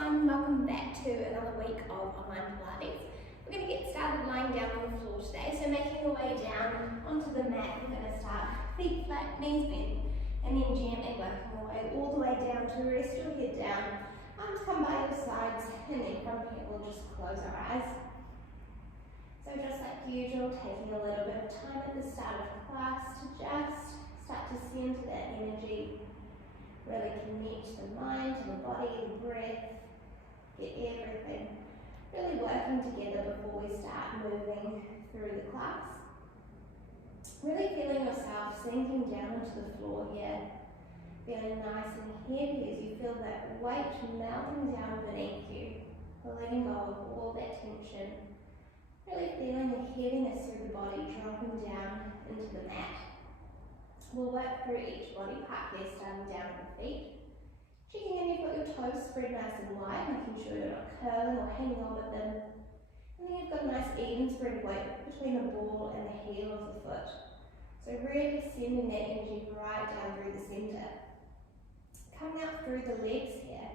everyone, welcome back to another week of online Pilates. We're going to get started lying down on the floor today, so making your way down onto the mat. We're going to start feet flat, knees bent, and then gently working your way all the way down to rest your head down. Arms come by your sides, and then from here we'll just close our eyes. So just like usual, taking a little bit of time at the start of class to just start to send that energy. Really connect the mind to the body, the breath, get everything really working together before we start moving through the class. Really feeling yourself sinking down into the floor here, feeling nice and heavy as you feel that weight melting down beneath you, letting go of all that tension, really feeling the heaviness through the body dropping down into the mat. We'll work through each body part here, starting down at the feet. Checking in, you've got your toes spread nice and wide, making sure you're not curling or hanging on with them. And then you've got a nice even spread of weight between the ball and the heel of the foot. So really sending that energy right down through the centre. Coming up through the legs here.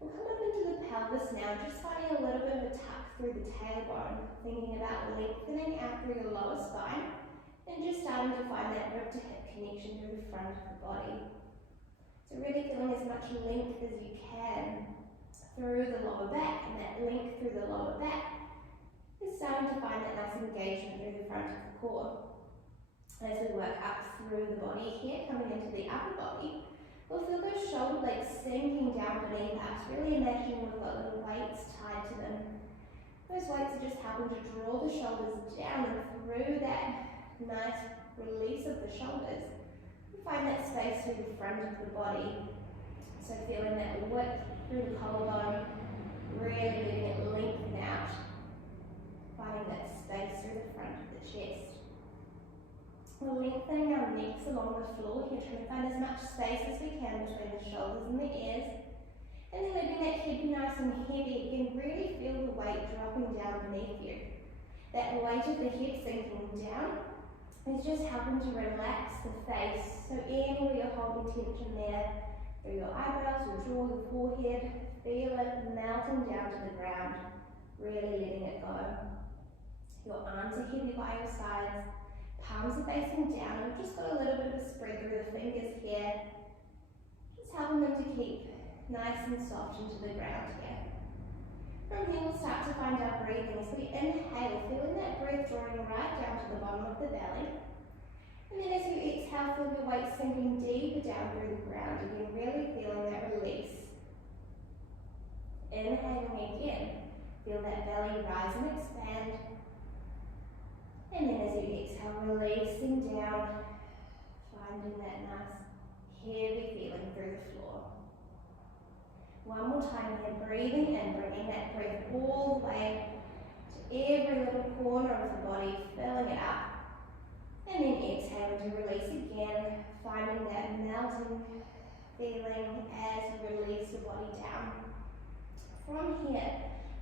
We'll come up into the pelvis now, just finding a little bit of a tuck through the tailbone, thinking about lengthening out through your lower spine. And just starting to find that rib to hip connection through the front of the body. So really feeling as much length as you can through the lower back, and that length through the lower back is starting to find that nice engagement through the front of the core. As we work up through the body here, coming into the upper body, we'll feel those shoulder blades sinking down beneath us, really imagining we've got little weights tied to them. Those weights are just helping to draw the shoulders down and through that nice release of the shoulders. Find that space through the front of the body. So feeling that width through the collarbone, really letting it lengthen out. Finding that space through the front of the chest. We're lengthening our necks along the floor here, trying to find as much space as we can between the shoulders and the ears. And then letting that head be nice and heavy. You can really feel the weight dropping down beneath you. That weight of the head sinking down is just helping to relax the face. So anywhere you're holding tension there, through your eyebrows, your jaw, your forehead, feel it melting down to the ground, really letting it go. Your arms are heavy by your sides, palms are facing down. We've just got a little bit of a spread through the fingers here, just helping them to keep nice and soft into the ground here. From here we'll start to find our breathing. So we inhale, feeling that breath drawing right down to the bottom of the belly. And then as you exhale, feel your weight sinking deeper down through the ground. Again, really feeling that release. Inhaling again, feel that belly rise and expand. And then as you exhale, releasing down, finding that nice heavy feeling through the floor. One more time here, breathing in, bringing that breath all the way to every little corner of the body, filling it up. And then exhaling to release again, finding that melting feeling as you release your body down. From here,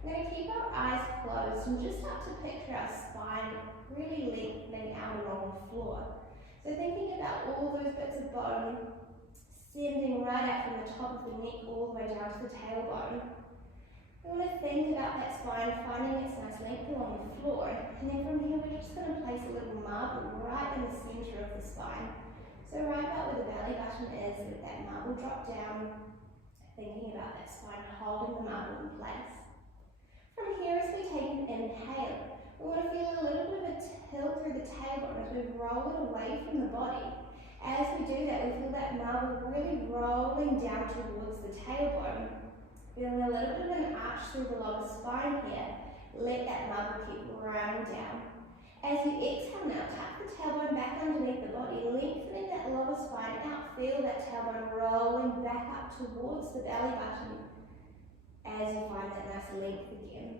we're going to keep our eyes closed and just start to picture our spine really lengthening out along the floor. So thinking about all those bits of bone sending right out from the top of the neck all the way down to the tailbone. We want to think about that spine, finding its nice length along the floor. And then from here, we're just going to place a little marble right in the centre of the spine. So right about where the belly button is, let that marble drop down, thinking about that spine, holding the marble in place. From here, as we take an inhale, we want to feel a little bit of a tilt through the tailbone as we roll it away from the body. As we do that, we feel that marble really rolling down towards the tailbone. Feeling a little bit of an arch through the lower spine here. Let that marble keep running down. As you exhale now, tuck the tailbone back underneath the body, lengthening that lower spine out. Feel that tailbone rolling back up towards the belly button as you find that nice length again.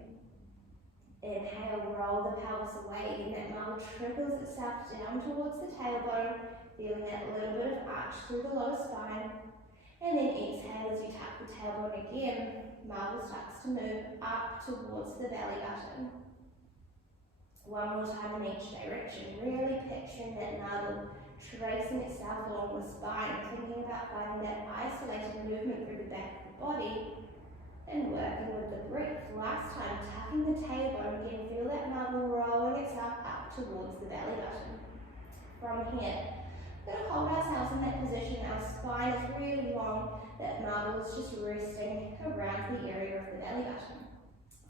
Inhale, roll the pelvis away. Again, that marble trickles itself down towards the tailbone. Feeling that little bit of arch through the lower spine. And then exhale as you tuck the tailbone again. Marble starts to move up towards the belly button. One more time in each direction. Really picturing that marble tracing itself along the spine. Thinking about finding that isolated movement through the back of the body. And working with the breath. Last time, tucking the tailbone again, feel that marble rolling itself up towards the belly button. From here, we're going to hold ourselves in that position. Our spine is really long. That marble is just resting around the area of the belly button.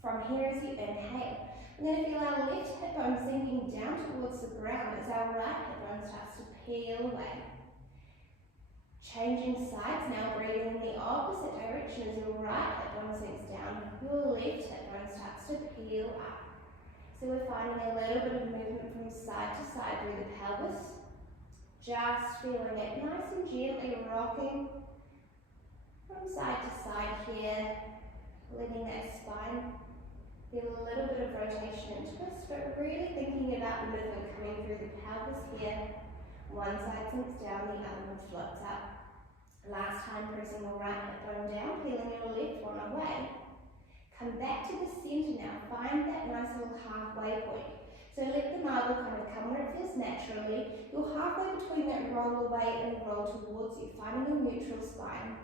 From here, as you inhale, we're going to feel our left hip bone sinking down towards the ground as our right hip bone starts to peel away. Changing sides now, breathing in the opposite direction as your right hip bone sinks down, your left hip bone starts to peel up. So we're finding a little bit of movement from side to side through the pelvis. Just feeling it nice and gently rocking from side to side here, letting that spine feel a little bit of rotation and twist, but really thinking about the movement coming through the pelvis here. One side sinks down, the other one floats up. Last time, pressing your right hip bone down, peeling your left one away. Come back to the centre now, find that nice little halfway point. So let the marble kind of come where it feels naturally. You're halfway between that roll away and roll towards you, finding your neutral spine.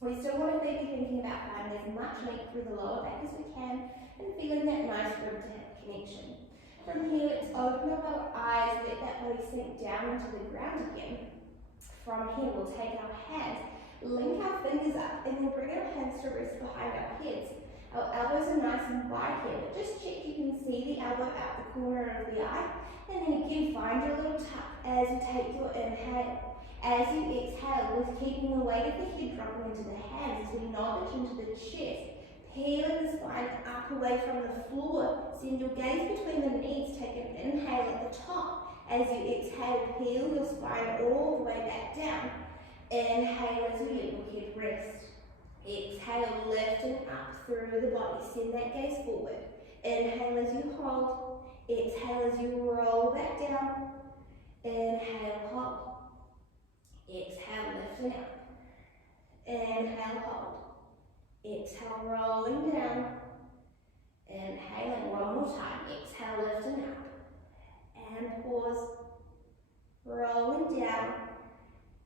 We still want to be thinking about finding as much length through the lower back as we can and feeling that nice rib to hip connection. From here, let's open up our eyes, let that body sink down into the ground again. From here, we'll take our hands, link our fingers up, and then bring our hands to rest behind our heads. Our elbows are nice and wide here, but just check you can see the elbow out the corner of the eye. And then again, find your little tuck as you take your inhale. As you exhale, with keeping the weight of the head dropping into the hands as we knowledge into the chest. Peeling the spine up away from the floor. Send your gaze between the knees, take an inhale at the top. As you exhale, peel your spine all the way back down. Inhale as you let your head rest. Exhale, lifting up through the body. Send that gaze forward. Inhale as you hold. Exhale as you roll back down. Inhale, hold. Exhale, lifting up. Inhale, hold. Exhale, rolling down. Inhaling one more time. Exhale, lifting up. And pause, rolling down,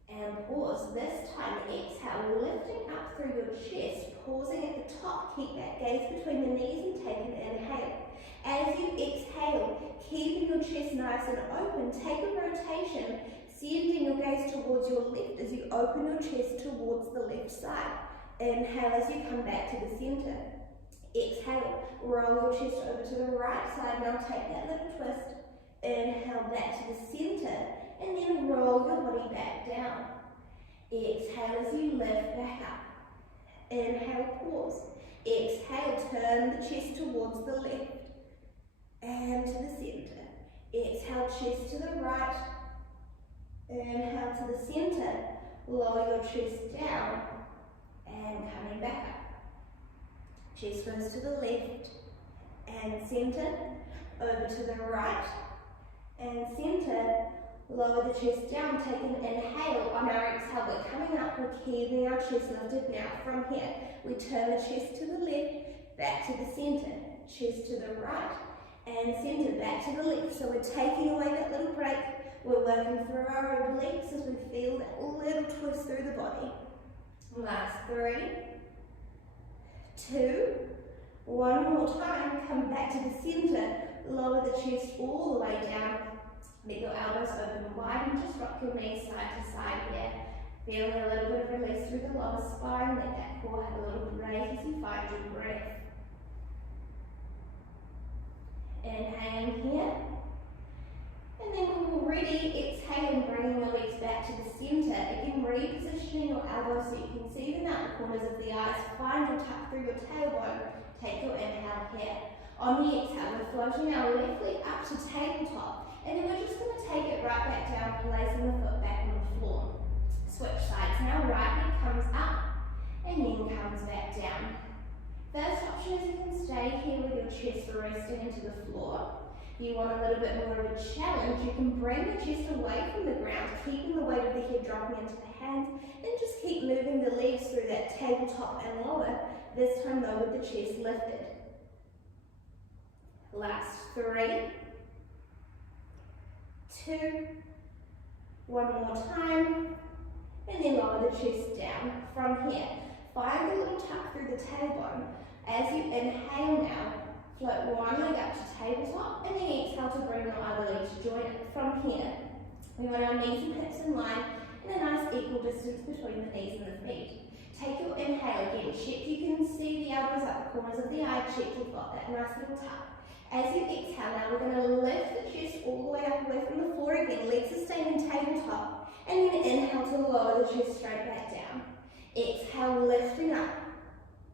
and pause. This time, exhale, lifting up through your chest, pausing at the top. Keep that gaze between the knees and take an inhale. As you exhale, keeping your chest nice and open, take a rotation, sending your gaze towards your left as you open your chest towards the left side. Inhale as you come back to the center. Exhale, roll your chest over to the right side. Now take that little twist. Inhale back to the center, and then roll your body back down. Exhale as you lift back up. Inhale, pause. Exhale, turn the chest towards the left and to the center. Exhale, chest to the right. Inhale to the center. Lower your chest down and coming back up. Chest goes to the left and center, over to the right and center. Lower the chest down, take an inhale. On our exhale, we're coming up, we're keeping our chest lifted. Now from here, we turn the chest to the left, back to the center, chest to the right, and center, back to the left. So we're taking away that little break. We're working through our obliques as we feel that little twist through the body. Last 3, 2, one more time. Come back to the center, lower the chest all the way down. Let your elbows open wide and just rock your knees side to side here. Feeling a little bit of release through the lower spine. Let that core have a little break as you find your breath. Inhaling here. And then when you're ready, exhaling, bringing your legs back to the center. Again, repositioning your elbows so you can see them out the corners of the eyes. Find your tuck through your tailbone. Take your inhale here. On the exhale, we're floating our left leg up to tabletop. And then we're just going to take it right back down, placing the foot back on the floor. Switch sides now. Right leg comes up and then comes back down. First option is you can stay here with your chest resting into the floor. If you want a little bit more of a challenge, you can bring the chest away from the ground, keeping the weight of the head dropping into the hands, and just keep moving the legs through that tabletop and lower, this time though with the chest lifted. Last 3, 2, one more time, and then lower the chest down. From here, Find a little tuck through the tailbone. As you inhale now, float one leg up to tabletop, and then exhale to bring your other leg to join it. From here, we want our knees and hips in line, and a nice equal distance between the knees and the feet. Take your inhale again, check you can see the elbows up the corners of the eye, check you've got that nice little tuck. As you exhale now, we're going to lift the chest all the way up away from the floor again, legs are staying in tabletop, and then inhale to lower the chest straight back down. Exhale, lifting up,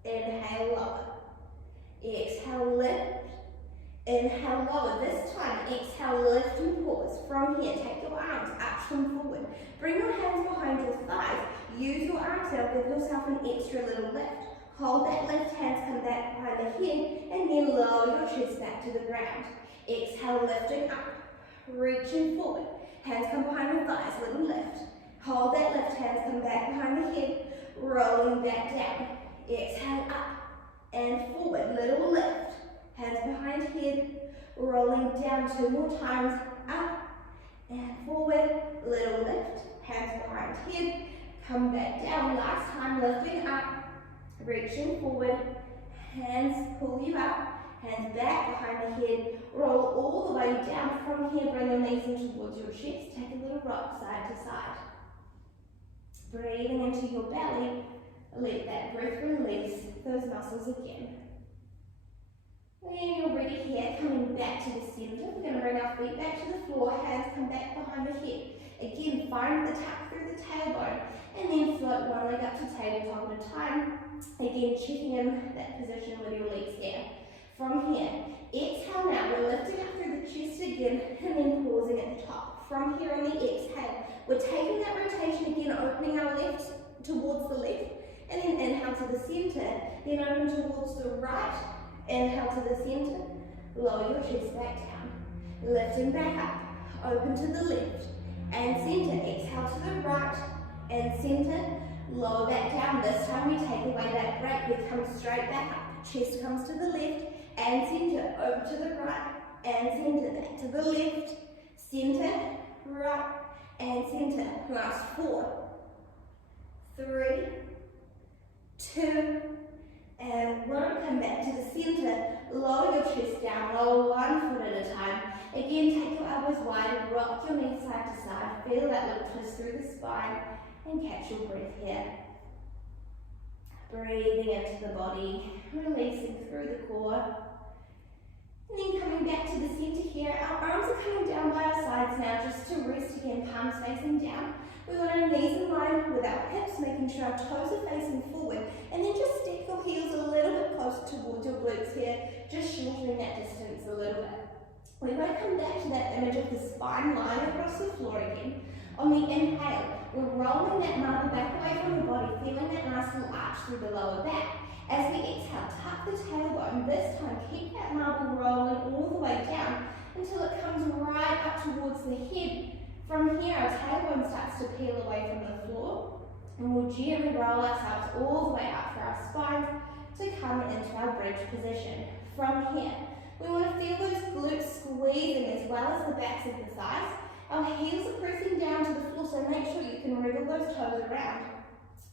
inhale, lower. Exhale, lift, inhale, lower. This time, exhale, lift and pause. From here, take your arms, arch them forward. Bring your hands behind your thighs. Use your arms now, give yourself an extra little lift. Hold that left, hands come back behind the head, and then lower your chest back to the ground. Exhale, lifting up, reaching forward. Hands come behind the thighs, little lift. Hold that left, hands come back behind the head, rolling back down. Exhale, up and forward, little lift. Hands behind head, rolling down 2 more times, up and forward, little lift. Hands behind head, come back down. Last time, lifting up, reaching forward, hands pull you up, hands back behind the head, roll all the way down. From here, bring your knees in towards your chest, take a little rock side to side. Breathing into your belly, let that breath release those muscles again. When you're ready here, coming back to the center, we're going to bring our feet back to the floor, hands come back behind the head. Again, find the tuck through the tailbone, and then float one leg up to tabletop at a time. Again, checking in that position with your legs here. From here, exhale now, we're lifting up through the chest again, and then pausing at the top. From here on the exhale, we're taking that rotation again, opening our left towards the left, and then inhale to the center, then open towards the right, inhale to the center, lower your chest back down, lifting back up, open to the left, and center, exhale to the right, and center, lower back down. This time we take away that break, we come straight back up, chest comes to the left, and center, over to the right, and center, back to the left, center, right, and center. Last 4, 3, 2, and 1. Come back to the center, lower your chest down, roll 1 foot at a time. Again, take your elbows wide, rock your knees side to side, feel that little twist through the spine, and catch your breath here. Breathing into the body, releasing through the core. And then coming back to the center here, our arms are coming down by our sides now, just to rest again, palms facing down. We want our knees in line with our hips, making sure our toes are facing forward, and then just step your heels a little bit closer towards your glutes here, just shortening that distance a little bit. We want to come back to that image of the spine line across the floor again. On the inhale, we're rolling that marble back away from the body, feeling that nice little arch through the lower back. As we exhale, tuck the tailbone. This time, keep that marble rolling all the way down until it comes right up towards the head. From here, our tailbone starts to peel away from the floor, and we'll gently roll ourselves all the way up for our spines to come into our bridge position. From here, we want to feel those glutes squeezing as well as the backs of the thighs. Our heels are pressing down to the floor, so make sure you can wriggle those toes around.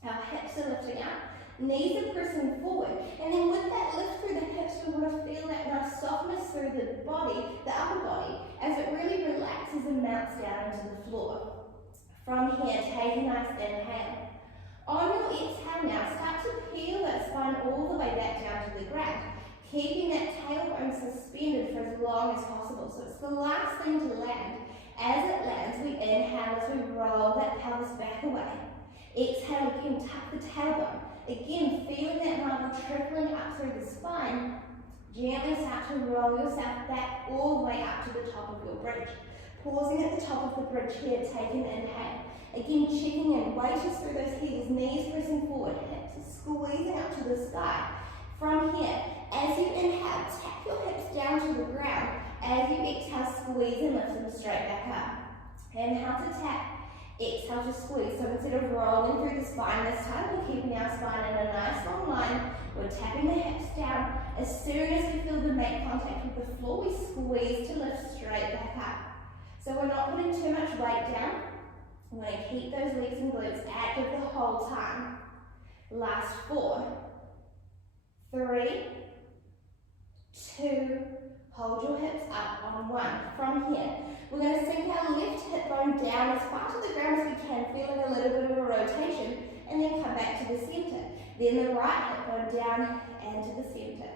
Our hips are lifting up, knees are pressing forward, and then with that lift through the hips, we want to feel that nice softness through the body, the upper body, as it really relaxes and mounts down into the floor. From here, take a nice inhale. On your exhale now, start to peel that spine all the way back down to the ground, keeping that tailbone suspended for as long as possible. So it's the last thing to land. As it lands, we inhale as we roll that pelvis back away. Exhale again, tuck the tailbone. Again, feeling that marble trickling up through the spine. Gently start to roll yourself back all the way up to the top of your bridge. Pausing at the top of the bridge here, take an inhale. Again, checking in, weighted through those heels, knees pressing forward, hips squeezing up to the sky. From here, as you inhale, tap your hips down to the ground. As you exhale, squeeze and lift them straight back up. Inhale to tap, exhale to squeeze. So instead of rolling through the spine this time, we're keeping our spine in a nice long line. We're tapping the hips down. As soon as we feel them make contact with the floor, we squeeze to lift straight back up. So we're not putting too much weight down. We're going to keep those legs and glutes active the whole time. Last 4, 3, 2, hold your hips up on 1. From here, we're going to sink our left hip bone down as far to the ground as we can, feeling a little bit of a rotation, and then come back to the center. Then the right hip bone down and to the center.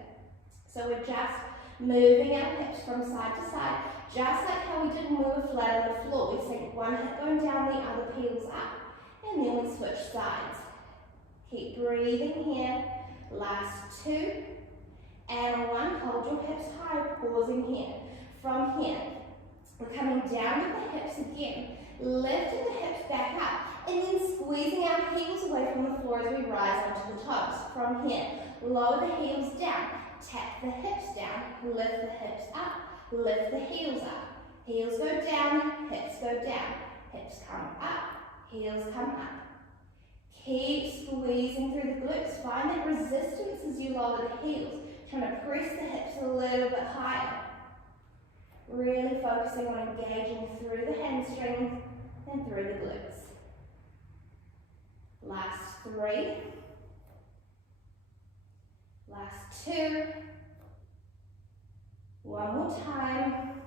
So we're just moving our hips from side to side, just like how we did when we were flat on the floor. We sink one hip bone down, the other heels up, and then we switch sides. Keep breathing here. Last 2 and 1. Hold your hips high, pausing here. From here, we're coming down with the hips again, lifting the hips back up, and then squeezing our heels away from the floor as we rise onto the toes. From here, lower the heels down, tap the hips down, lift the hips up, lift the heels up. Heels go down, hips come up, heels come up. Keep squeezing through the glutes. Find that resistance as you lower the heels, trying to press the hips a little bit higher. Really focusing on engaging through the hamstrings and through the glutes. Last 3. Last 2. One more time.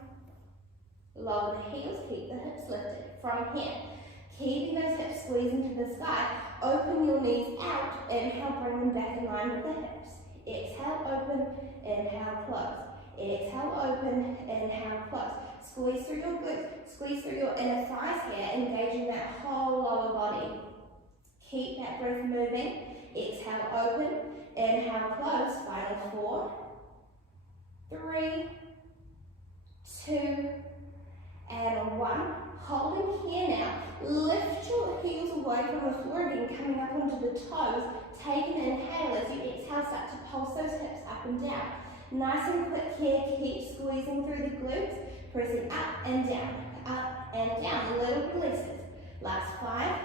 Lower the heels, keep the hips lifted. From here, keeping those hips squeezing to the sky, open your knees out. Inhale, bring them back in line with the hips. Exhale, open, inhale, close. Exhale, open, inhale, close. Squeeze through your glutes, squeeze through your inner thighs here, engaging that whole lower body. Keep that breath moving. Exhale, open, inhale, close. Final 4, 3, 2, and 1. Holding here now. Lift your heels away from the floor again, coming up onto the toes. Take an inhale as you exhale, start to pulse those hips up and down. Nice and quick here, keep squeezing through the glutes, pressing up and down, little releases. Last 5,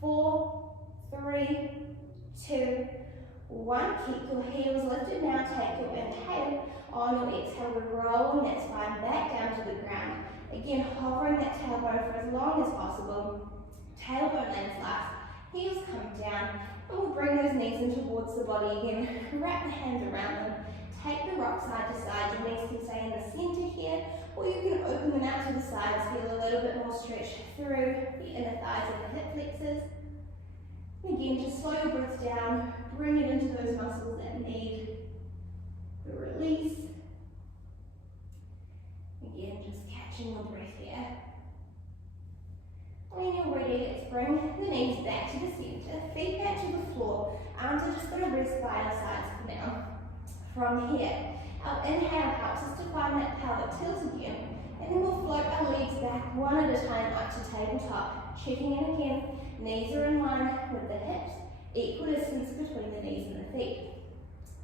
4, 3, 2, 1. Keep your heels lifted now, take your inhale. On your exhale, we're rolling that spine back down to the ground. Again, hovering that tailbone for as long as possible. Tailbone lands last, heels come down, and we'll bring those knees in towards the body again. Wrap the hands around them. Take the rock side to side. Your knees can stay in the center here, or you can open them out to the sides. Feel a little bit more stretch through the inner thighs and the hip flexors. And again, just slow your breath down. Bring it into those muscles that need the release. Again, just catching your breath here. When you're ready, let's bring the knees back to the center, feet back to the floor. Arms are just going to rest by our sides for now. From here, our inhale helps us to find that pelvic tilt again, and then we'll float our legs back one at a time up to tabletop. Checking in again, knees are in line with the hips, equal distance between the knees and the feet.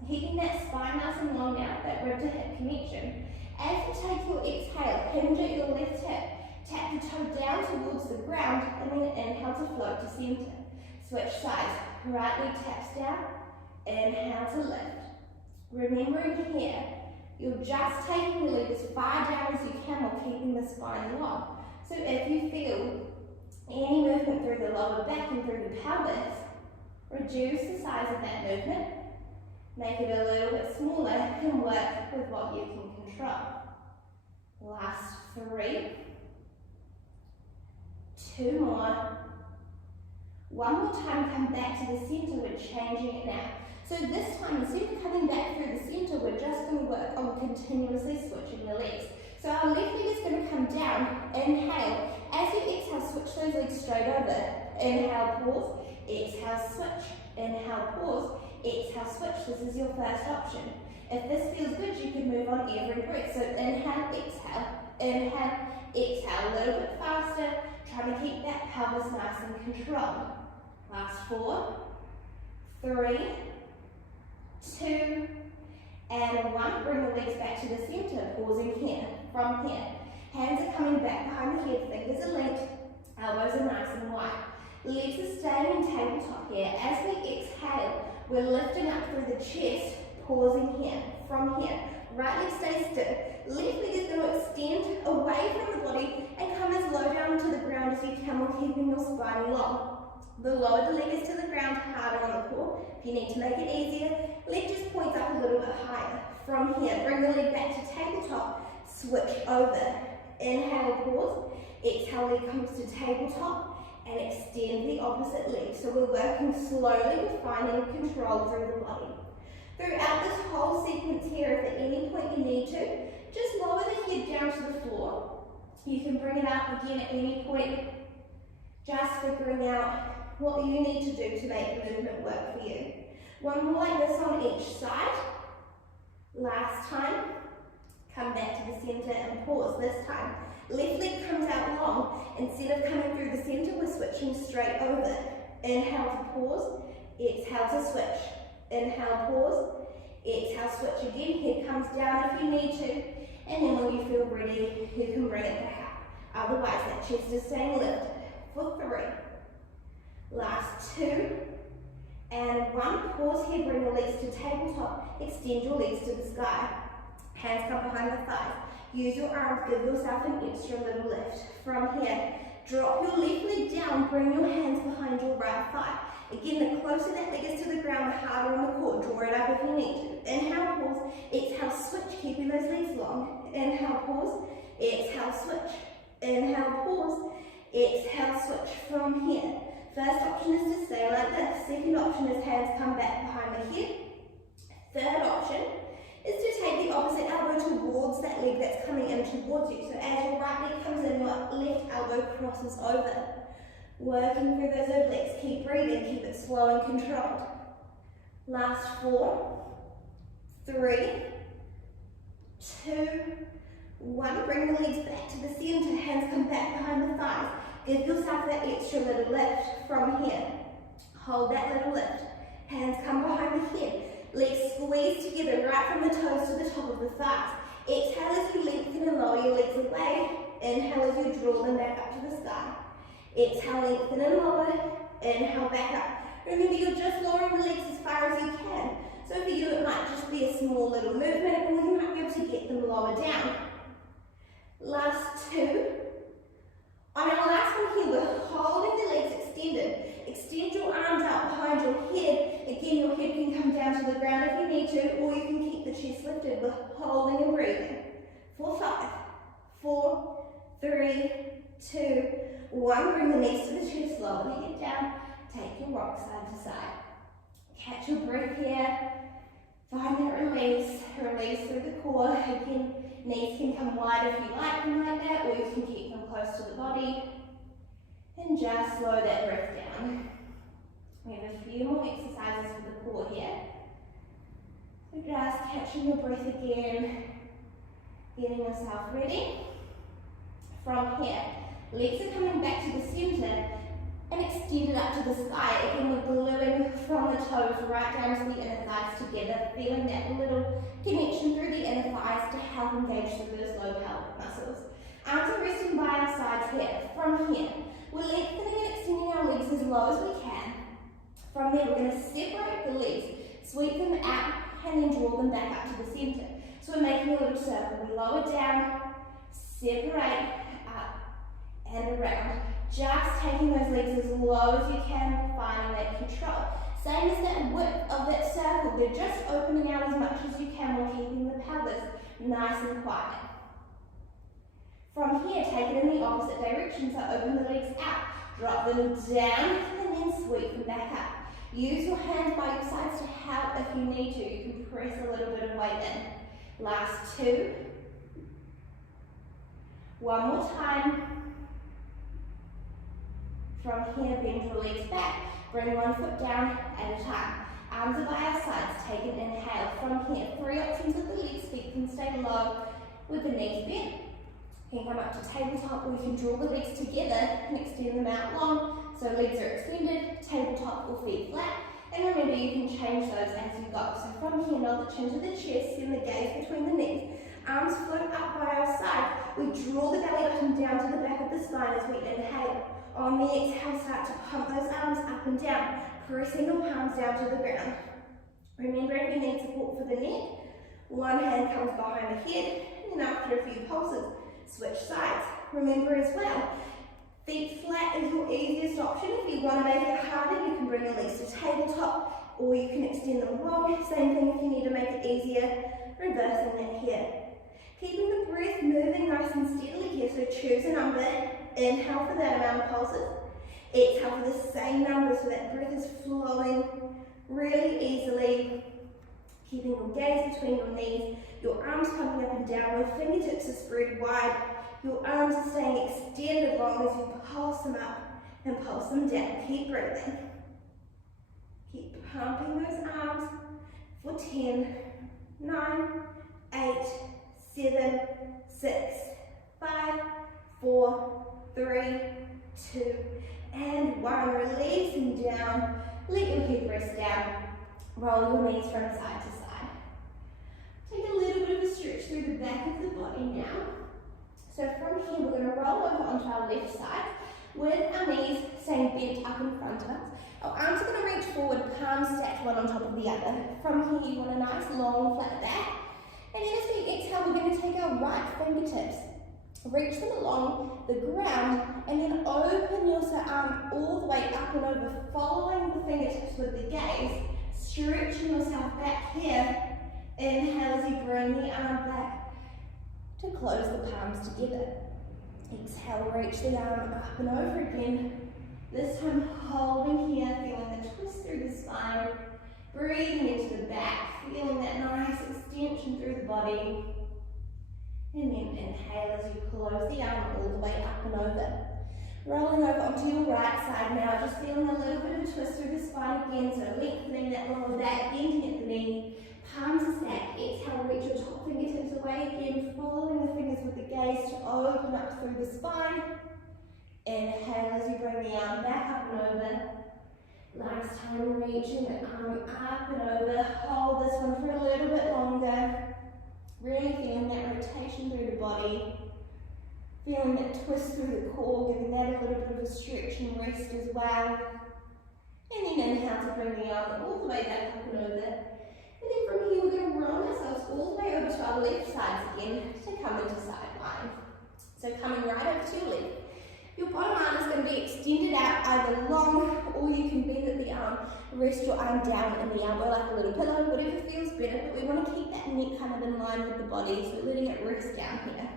Keeping that spine nice and long now, that rib to hip connection. As you take your exhale, hinge at your left hip, tap the toe down towards the ground, and then inhale to float to center. Switch sides, right leg taps down, inhale to lift. Remembering here, you're just taking the leg as far down as you can while keeping the spine long. So if you feel any movement through the lower back and through the pelvis, reduce the size of that movement, make it a little bit smaller, and work with what you can control. Last 3, 2 more. One more time, come back to the center. We're changing it now. So this time, instead of coming back through the center, we're just going to work on continuously switching the legs. So our left leg is going to come down, inhale. As you exhale, switch those legs straight over. Inhale, pause, exhale, switch. Inhale, pause, exhale, switch. This is your first option. If this feels good, you can move on every breath. So inhale, exhale, exhale, a little bit faster. Trying to keep that pelvis nice and controlled. Last 4, 3, 2, and 1. Bring the legs back to the center, pausing here. From here, hands are coming back behind the head, fingers are linked, elbows are nice and wide. Legs are staying in tabletop here. As we exhale, we're lifting up through the chest, pausing here. From here, right leg stays still. Left leg is going to extend away from the body and come as low down to the ground as you can while keeping your spine long. The lower the leg is to the ground, harder on the core. If you need to make it easier, leg just points up a little bit higher. From here, bring the leg back to tabletop, switch over. Inhale, pause. Exhale, leg comes to tabletop and extend the opposite leg. So we're working slowly with finding control through the body. Throughout this whole sequence here, if at any point you need to, just lower the head down to the floor. You can bring it up again at any point, just figuring out what you need to do to make the movement work for you. One more like this on each side. Last time, come back to the center and pause. This time, left leg comes out long. Instead of coming through the center, we're switching straight over. Inhale to pause, exhale to switch. Inhale, pause, exhale, switch again. Head comes down if you need to, and then when you feel ready, you can bring it back up. Otherwise, that chest is staying lifted. For 3. Last 2. And 1. Pause here, bring the legs to tabletop. Extend your legs to the sky. Hands come behind the thighs. Use your arms, give yourself an extra little lift. From here, drop your left leg down, bring your hands behind your right thigh. Again, the closer that leg is to the ground, the harder on the core. Draw it up if you need to. Inhale, pause. Exhale, switch, keeping those legs long. Inhale, pause. Exhale, switch. Inhale, pause. Exhale, switch. From here, first option is to stay like this. Second option is hands come back behind the head. Third option is to take the opposite elbow towards that leg that's coming in towards you. So as your right leg comes in, your left elbow crosses over. Working through those obliques. Keep breathing, keep it slow and controlled. Last 4, 3, 2, 1. Bring the legs back to the center, hands come back behind the thighs. Give yourself that extra little lift from here. Hold that little lift. Hands come behind the head. Legs squeeze together right from the toes to the top of the thighs. Exhale as you lengthen and lower your legs away. Inhale as you draw them back up to the sky. Exhale, lengthen and lower. Inhale, back up. Remember, you're just lowering the legs as far as you can. So for you, it might just be a small little movement, or you might be able to get them lower down. Last 2. On our last one here, we're holding the legs extended. Extend your arms out behind your head. Again, your head can come down to the ground if you need to, or you can keep the chest lifted. We're holding and breathing. For 5, 4, 3, 2, 1. Bring the knees to the chest, lower the head down. Take your rock side to side. Catch your breath here. Find that release. Release through the core. Again, knees can come wide if you like them like that, or you can keep them close to the body. And just slow that breath down. We have a few more exercises for the core here. So just catching your breath again. Getting yourself ready. From here, legs are coming back to the center and extended up to the sky. Again, we're gluing from the toes right down to the inner thighs together, feeling that little connection through the inner thighs to help engage through those low pelvic muscles. Arms are resting by our sides here. From here, we're lengthening and extending our legs as low as we can. From there, we're going to separate the legs, sweep them out, and then draw them back up to the center. So we're making a little circle. We lower down, separate, up, and around. Just taking those legs as low as you can, finding that control. Same as that width of that circle. They're just opening out as much as you can while keeping the pelvis nice and quiet. From here, take it in the opposite direction. So open the legs out, drop them down, and then sweep them back up. Use your hands by your sides to help if you need to. You can press a little bit of weight in. Last 2. One more time. From here, bend your legs back. Bring one foot down at a time. Arms are by our sides. Take an inhale. From here, 3 options with the legs. Feet can stay low with the knees bent. You can come up to tabletop, or you can draw the legs together and extend them out long. So legs are extended, tabletop or feet flat. And remember, you can change those as you go. So from here, nod the chin to the chest, send the gaze between the knees. Arms float up by our side. We draw the belly button down to the back of the spine as we inhale. On the exhale, start to pump those arms up and down, pressing your palms down to the ground. Remember, if you need support for the neck, one hand comes behind the head, and then after a few pulses, switch sides. Remember as well, Feet flat is your easiest option. If you want to make it harder, you can bring your legs to tabletop, or you can extend them long. Same thing if you need to make it easier, reversing it here. Keeping the breath moving nice and steadily here, so choose a number. Inhale for that amount of pulses. Exhale for the same number, so that breath is flowing really easily. Keeping your gaze between your knees, your arms pumping up and down, your fingertips are spread wide. Your arms are staying extended long as you pulse them up and pulse them down. Keep breathing. Keep pumping those arms for 10, 9, 8, 7, 6, 5, 4, 3, 2, and 1. Releasing down. Let your head rest down. Roll your knees from side to side. Take a little bit of a stretch through the back of the body now. So from here, we're going to roll over onto our left side with our knees staying bent up in front of us. Our arms are going to reach forward, palms stacked one on top of the other. From here, you want a nice long flat back. And then as we exhale, we're going to take our right fingertips, reach them along the ground, and then open your arm all the way up and over, following the fingertips with the gaze, stretching yourself back here. Inhale as you bring the arm back to close the palms together. Exhale, reach the arm up and over again. This time holding here, feeling the twist through the spine, breathing into the back, feeling that nice extension through the body. And then inhale as you close the arm all the way up and over. Rolling over onto your right side now, just feeling a little bit of a twist through the spine again, so lengthening that lower back, bending at the knee. Palms are stacked. Exhale, reach your top fingertips away again, following the fingers with the gaze to open up through the spine. Inhale as you bring the arm back up and over. Last time, reaching the arm up and over. Hold this one for a little bit longer. Really feeling that rotation through the body. Feeling that twist through the core, giving that a little bit of a stretch and rest as well. And then inhale to bring the arm all the way back up and over. And then from here, we're going to roll ourselves all the way over to our left sides again to come into sideline. So coming right over to your left. Your bottom arm is going to be extended out either long, or you can bend at the arm, rest your arm down in the elbow like a little pillow, whatever feels better, but we want to keep that neck kind of in line with the body, so letting it rest down here.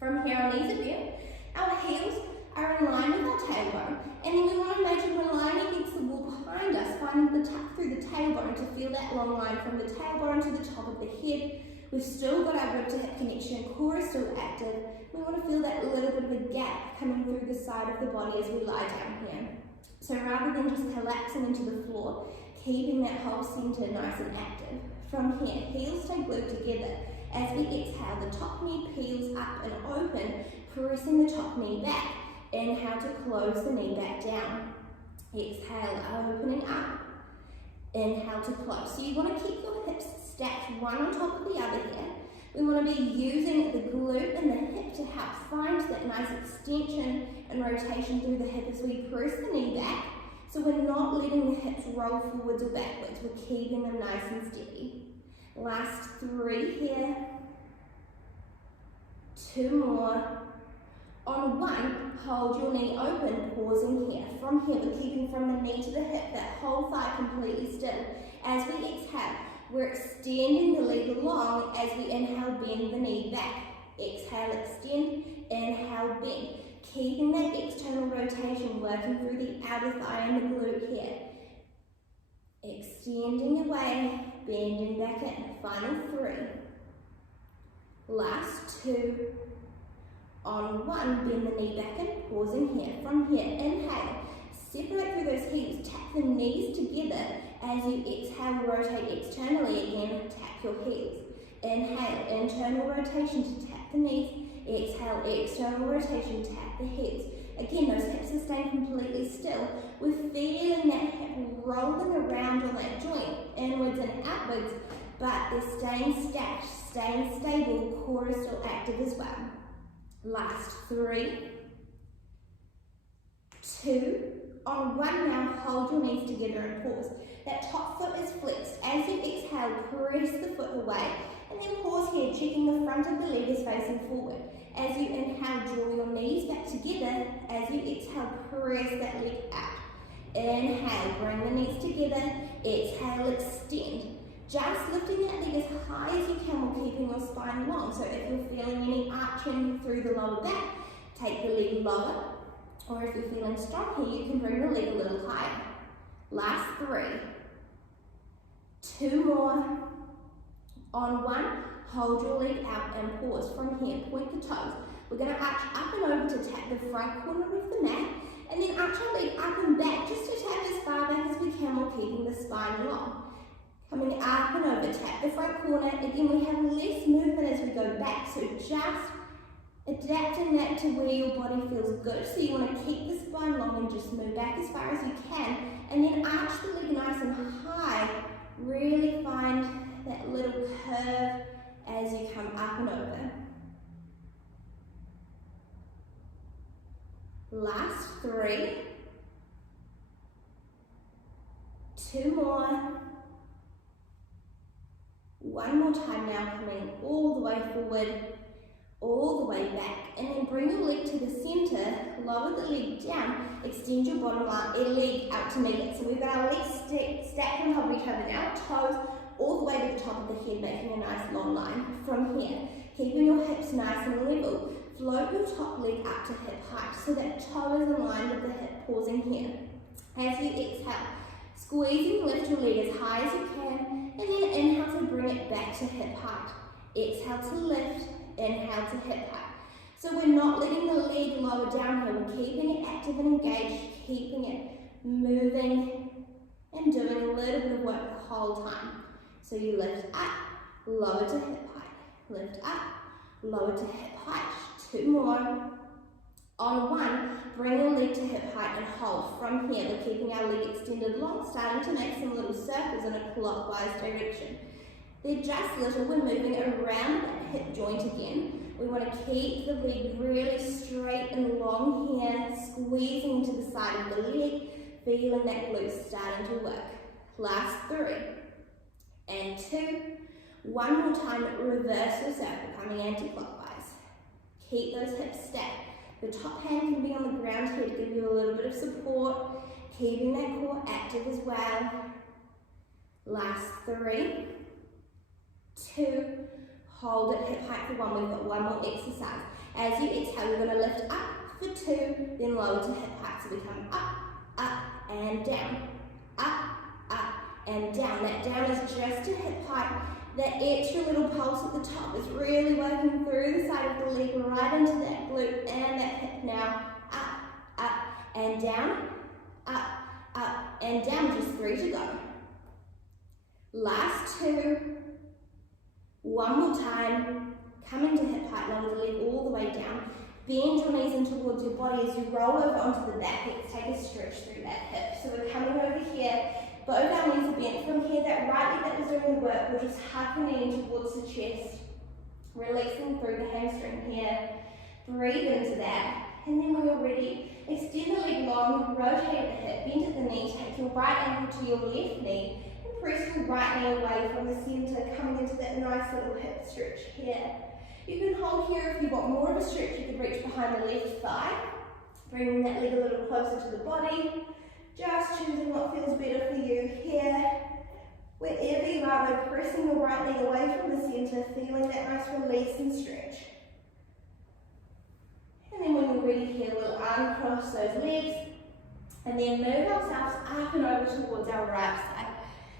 From here, our knees are bent, our heels are in line with our tailbone, and then we want to make sure we're lying against the wall behind us, finding the tuck through the tailbone to feel that long line from the tailbone to the top of the head. We've still got our rib to hip connection, core is still active. We want to feel that little bit of a gap coming through the side of the body as we lie down here. So rather than just collapsing into the floor, keeping that whole centre nice and active. From here, heels stay glued together. As we exhale, the top knee peels up and open, pressing the top knee back. Inhale to close the knee back down. Exhale, opening up. Inhale to close. So you want to keep your hips stacked one on top of the other here. We want to be using the glute and the hip to help find that nice extension and rotation through the hip as we press the knee back. So we're not letting the hips roll forwards or backwards. We're keeping them nice and steady. Last 3 here. 2 more. On 1, hold your knee open, pausing here. From here, we're keeping from the knee to the hip, that whole thigh completely still. As we exhale, we're extending the leg along. As we inhale, bend the knee back. Exhale, extend. Inhale, bend. Keeping that external rotation, working through the outer thigh and the glute here. Extending away, bending back in. Final 3. Last 2. On 1, bend the knee back in, pausing here. From here, inhale. Separate through those heels, tap the knees together. As you exhale, rotate externally again, tap your heels. Inhale, internal rotation to tap the knees. Exhale, external rotation, tap the heels. Again, those hips are staying completely still. We're feeling that hip rolling around on that joint, inwards and outwards, but they're staying stacked, staying stable, core is still active as well. Last 3, 2, on 1 now, hold your knees together and pause. That top foot is flexed. As you exhale, press the foot away, and then pause here, checking the front of the leg is facing forward. As you inhale, draw your knees back together. As you exhale, press that leg out. Inhale, bring the knees together. Exhale, extend. Just lifting that leg as high as you can while keeping your spine long. So if you're feeling any arching through the lower back, take the leg lower. Or if you're feeling strong here, you can bring the leg a little higher. Last 3. 2 more. On 1, hold your leg out and pause. From here, point the toes. We're going to arch up and over to tap the front corner of the mat, and then arch our leg up and back just to tap as far back as we can while keeping the spine long. Coming up and over, tap the front corner. Again, we have less movement as we go back, so just adapting that to where your body feels good. So you want to keep the spine long and just move back as far as you can, and then arch the leg nice and high. Really find that little curve as you come up and over. Last 3. 2 more. 1 more time now, coming all the way forward, all the way back, and then bring your leg to the center, lower the leg down, extend your bottom leg out to meet it. So we've got our legs stacked on top of each other now, toes all the way to the top of the head, making a nice long line. From here, keeping your hips nice and level, float your top leg up to hip height so that toe is in line with the hip, pausing here. As you exhale, squeeze and lift your leg as high as you can, and then inhale to bring it back to hip height. Exhale to lift, inhale to hip height. So we're not letting the leg lower down here, we're keeping it active and engaged, keeping it moving and doing a little bit of work the whole time. So you lift up, lower to hip height, lift up, lower to hip height. 2 more. On 1, bring your leg to hip height and hold. From here, we're keeping our leg extended long, starting to make some little circles in a clockwise direction. They're just little, we're moving around that hip joint again. We want to keep the leg really straight and long here, squeezing into the side of the leg, feeling that glute starting to work. Last 3. And 2. 1 more time, reverse your circle, coming anti-clockwise. Keep those hips stacked. The top hand can be on the ground here to give you a little bit of support, keeping that core active as well. Last 3. 2. Hold at hip height for 1. We've got 1 more exercise. As you exhale, we're going to lift up for 2, then lower to hip height. So we come up, up, and down. Up, up, and down. That down is just to hip height. That extra little pulse at the top is really working through the side of the leg, right into that glute and that hip now. Up, up, and down. Up, up, and down. Just 3 to go. Last 2. 1 more time. Coming to hip height, lower the leg all the way down. Bend your knees in towards your body as you roll over onto the back. Let's take a stretch through that hip. So we're coming over here. Both our knees are bent. From here, that right leg that was doing the work, we'll just hug the knee in towards the chest, releasing through the hamstring here. Breathe into that. And then when you're ready, extend the leg long, rotate at the hip, bend at the knee, take your right ankle to your left knee, and press your right knee away from the center, coming into that nice little hip stretch here. You can hold here if you want more of a stretch. You can reach behind the left thigh, bringing that leg a little closer to the body. Just choosing what feels better for you here. Wherever you are, though, pressing your right leg away from the center, feeling that nice release and stretch. And then when we're ready here, we'll uncross those legs and then move ourselves up and over towards our right side.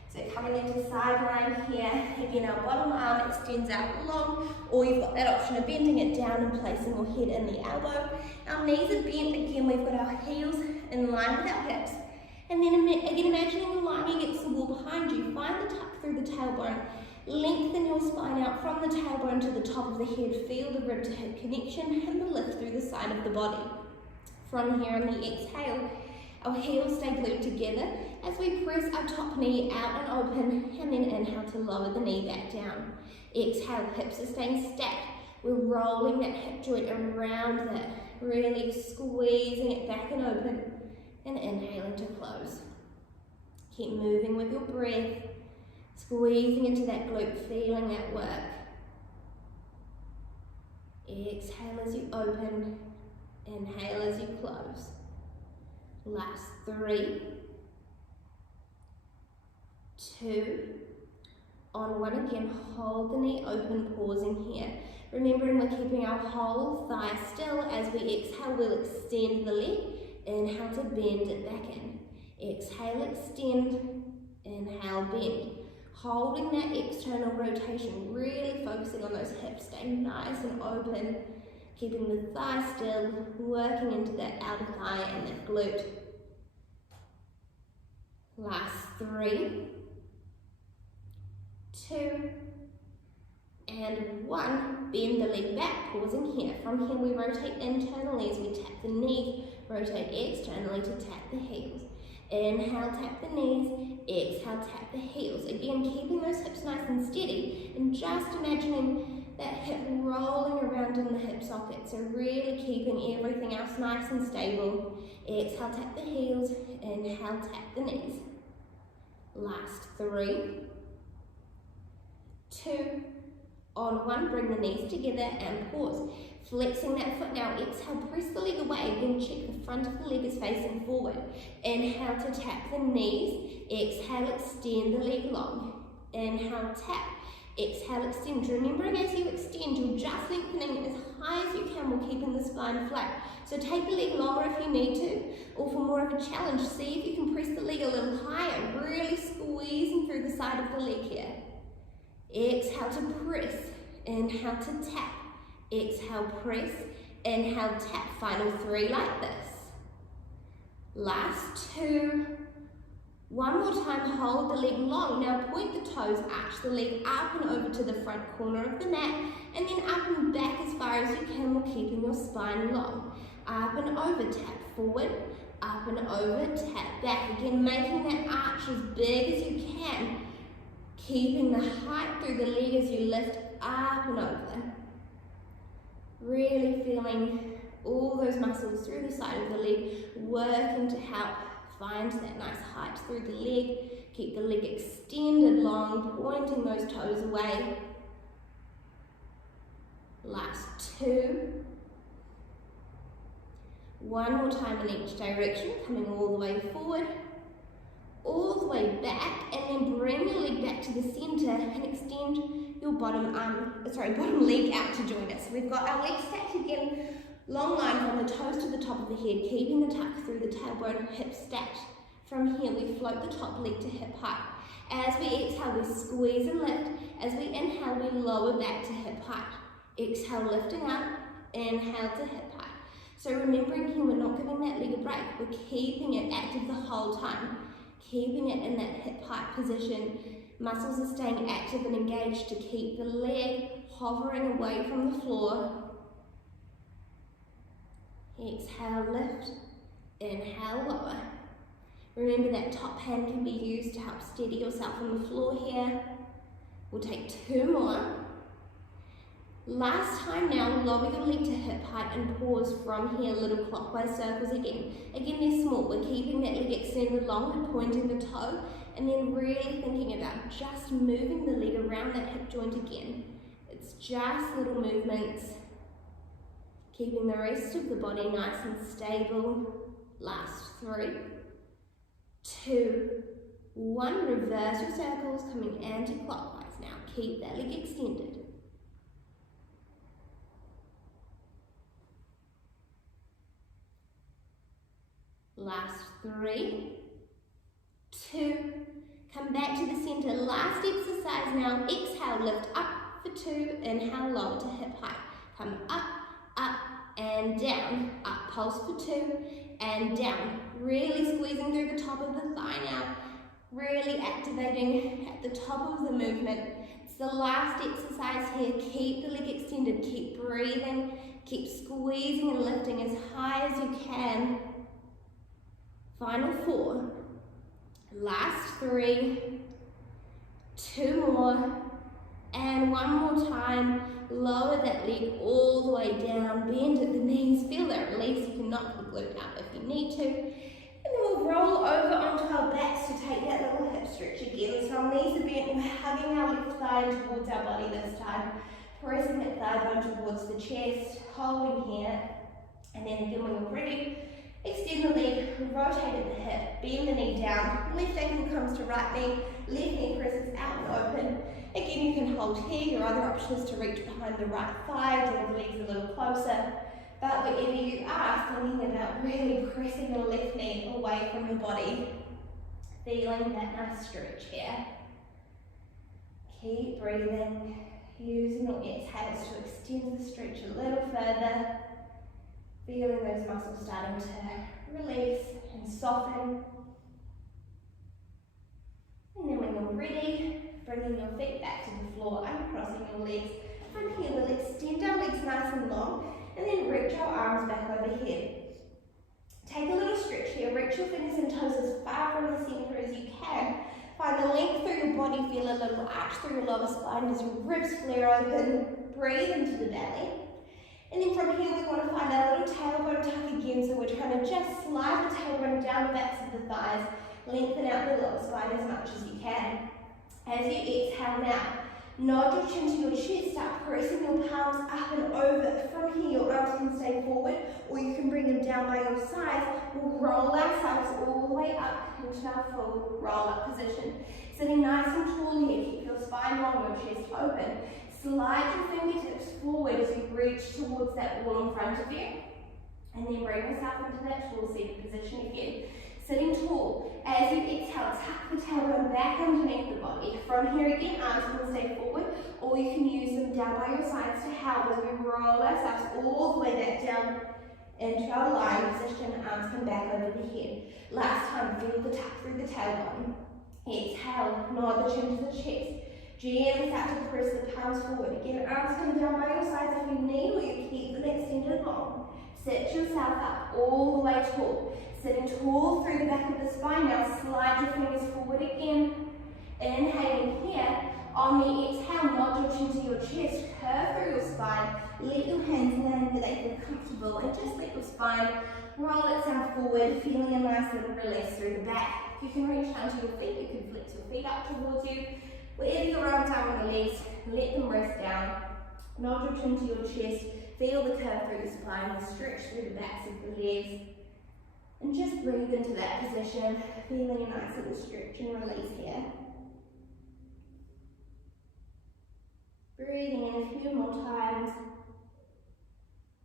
So coming into sideline here, again our bottom arm extends out long, or you've got that option of bending it down and placing your head in the elbow. Our knees are bent, again we've got our heels in line with our hips. And then again, imagining you're lying against the wall behind you, find the tuck through the tailbone, lengthen your spine out from the tailbone to the top of the head, feel the rib to hip connection and the lift through the side of the body. From here on the exhale, our heels stay glued together as we press our top knee out and open, and then inhale to lower the knee back down. Exhale, hips are staying stacked. We're rolling that hip joint around that, really squeezing it back and open, and inhaling to close. Keep moving with your breath, squeezing into that glute, feeling that work. Exhale as you open, inhale as you close. Last 3, 2, on 1 again, hold the knee open, pausing here. Remembering we're keeping our whole thigh still. As we exhale, we'll extend the leg. Inhale to bend it back in. Exhale, extend, inhale, bend. Holding that external rotation, really focusing on those hips, staying nice and open, keeping the thigh still, working into that outer thigh and that glute. Last 3, 2, and 1. Bend the leg back, pausing here. From here we rotate internally as we tap the knees, rotate externally to tap the heels. Inhale, tap the knees, exhale, tap the heels. Again, keeping those hips nice and steady, and just imagining that hip rolling around in the hip socket, so really keeping everything else nice and stable. Exhale, tap the heels, inhale, tap the knees. Last 3, 2, on 1, bring the knees together and pause. Flexing that foot now, exhale, press the leg away, then check the front of the leg is facing forward. Inhale to tap the knees, exhale, extend the leg long. Inhale, tap, exhale, extend. Remembering as you extend, you're just lengthening as high as you can while keeping the spine flat. So take the leg longer if you need to, or for more of a challenge, see if you can press the leg a little higher, really squeezing through the side of the leg here. Exhale to press, inhale to tap, exhale, press, inhale, tap. Final 3 like this. Last 2. 1 more time, hold the leg long. Now point the toes, arch the leg up and over to the front corner of the mat, and then up and back as far as you can while keeping your spine long. Up and over, tap forward, up and over, tap back. Again, making that arch as big as you can. Keeping the height through the leg as you lift up and over. Really feeling all those muscles through the side of the leg, working to help find that nice height through the leg. Keep the leg extended long, pointing those toes away. Last 2. 1 more time in each direction, coming all the way forward, all the way back, and then bring your leg back to the center and extend your bottom leg out to join us. We've got our legs stacked again, long line from the toes to the top of the head, keeping the tuck through the tailbone, hips stacked. From here, we float the top leg to hip height. As we exhale, we squeeze and lift. As we inhale, we lower back to hip height. Exhale, lifting up, inhale to hip height. So remembering here, we're not giving that leg a break. We're keeping it active the whole time. Keeping it in that hip height position. Muscles are staying active and engaged to keep the leg hovering away from the floor. Exhale, lift. Inhale, lower. Remember that top hand can be used to help steady yourself on the floor here. We'll take 2 more. Last time now, lower your leg to hip height and pause from here, little clockwise circles again. Again, they're small. We're keeping that leg extended long and pointing the toe, and then really thinking about just moving the leg around that hip joint again. It's just little movements, keeping the rest of the body nice and stable. Last 3, 2, 1. Reverse your circles, coming anti-clockwise now. Keep that leg extended. Last 3, 2, come back to the center. Last exercise now. Exhale, lift up for 2, inhale, lower to hip height. Come up, up, and down. Up, pulse for 2, and down. Really squeezing through the top of the thigh now. Really activating at the top of the movement. It's the last exercise here. Keep the leg extended, keep breathing, keep squeezing and lifting as high as you can. Final 4, last 3, 2 more, and 1 more time. Lower that leg all the way down, bend at the knees, feel that release. You can knock the glute out if you need to. And then we'll roll over onto our backs to take that little hip stretch again. So our knees are bent, we're hugging our left thigh towards our body this time. pressing that thigh bone towards the chest, holding here, and then again when you're ready, extend the leg, rotate at the hip, bend the knee down, left ankle comes to right knee, left knee presses out and open. Again, you can hold here. Your other option is to reach behind the right thigh, draw the legs a little closer. But wherever you are, thinking about really pressing your left knee away from your body, feeling that nice stretch here. Keep breathing, using your exhales to extend the stretch a little further, feeling those muscles starting to release and soften. And then when you're ready, bringing your feet back to the floor, uncrossing your legs. From here, we'll extend our legs nice and long, and then reach our arms back overhead. Take a little stretch here, reach your fingers and toes as far from the center as you can. Find the length through your body, feel a little arch through your lower spine as your ribs flare open. Breathe into the belly. And then from here, we want to find our little tailbone tuck again, so we're trying to just slide the tailbone down the backs of the thighs, lengthen out the lower spine as much as you can. As you exhale now, nod your chin to your chest, start pressing your palms up and over. From here, your arms can stay forward, or you can bring them down by your sides. We'll roll ourselves all the way up into our full roll-up position. Sitting nice and tall here, keep your spine long, your chest open. Slide your fingertips forward as you reach towards that wall in front of you. And then bring yourself into that tall seated position again. Sitting tall. As you exhale, tuck the tailbone back underneath the body. From here again, arms can stay forward, or you can use them down by your sides to help as we roll ourselves all the way back down into our lying position. Arms come back over the head. Last time, feel the tuck through the tailbone. Exhale, nod the chin to the chest. Gently start to press the palms forward. Again, arms come down by your sides if you need, or you keep them extended long. Set yourself up all the way tall. Sitting tall through the back of the spine. Now slide your fingers forward again. Inhaling here. On the exhale, nod your chin to your chest. Curve through your spine. Let your hands land where they feel comfortable. And just let your spine roll itself forward, feeling a nice little release through the back. If you can reach down to your feet, you can flex your feet up towards you. Wherever your arms are on the legs, let them rest down. Nod your chin to your chest. Feel the curve through the spine and stretch through the backs of the legs. And just breathe into that position, feeling a nice little stretch and release here. Breathing in a few more times.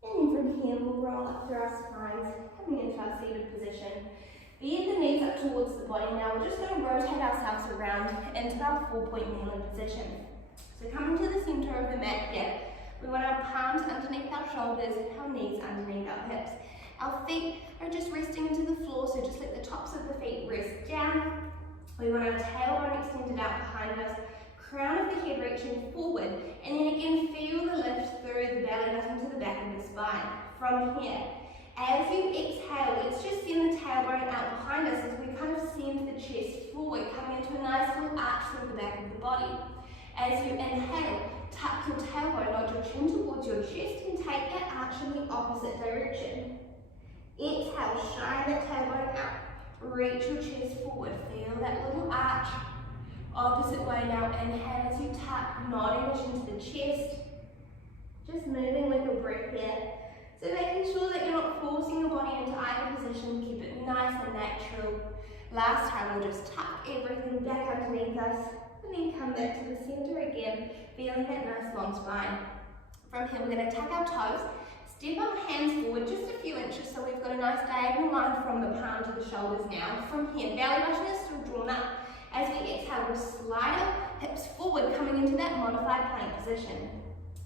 And then from here, we'll roll up through our spines, coming into our seated position. Bend the knees up towards the body. Now we're just going to rotate ourselves around into our 4-point kneeling position. So coming to the center of the mat here, we want our palms underneath our shoulders and our knees underneath our hips. Our feet are just resting into the floor, so just let the tops of the feet rest down. We want our tailbone extended out behind us, crown of the head reaching forward, and then again feel the lift through the belly button to the back of the spine. From here, as you exhale, let's just send the tailbone out behind us as we kind of send the chest forward, coming into a nice little arch through the back of the body. As you inhale, tuck your tailbone, nod your chin towards your chest, and take that arch in the opposite direction. Exhale, shine that tailbone out. Reach your chest forward. Feel that little arch. Opposite way now. Inhale as you tuck, nodding the chin to the chest. Just moving with your breath here. So making sure that you're not forcing your body into either position. Keep it nice and natural. Last time, we'll just tuck everything back underneath us. And then come back to the center again. Feeling that nice long spine. From here, we're going to tuck our toes. Step our hands forward just a few inches so we've got a nice diagonal line from the palm to the shoulders now. From here, belly button is still drawn up. As we exhale, we'll slide our hips forward, coming into that modified plank position.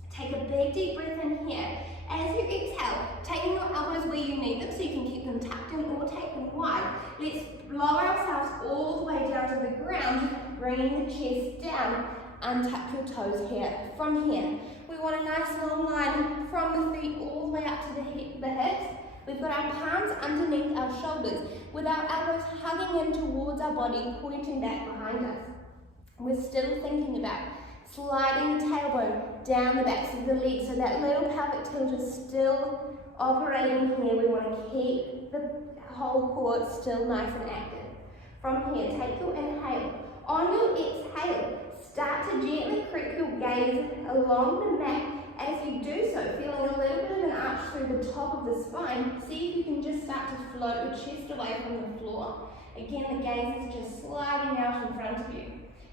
Take a big deep breath in here. As you exhale, taking your elbows where you need them so you can keep them tucked in or take them wide. Let's lower ourselves all the way down to the ground, bringing the chest down. Untuck your toes here. From here, we want a nice long line from the feet all the way up to the hips. We've got our palms underneath our shoulders with our elbows hugging in towards our body, pointing back behind us. We're still thinking about sliding the tailbone down the backs of the legs so that little pelvic tilt is still operating here. We want to keep the whole core still nice and active. From here, take your inhale. On your exhale, start to gently creep your gaze gaze along the mat. As you do so, feeling a little bit of an arch through the top of the spine, see if you can just start to float your chest away from the floor. Again, the gaze is just sliding out in front of you.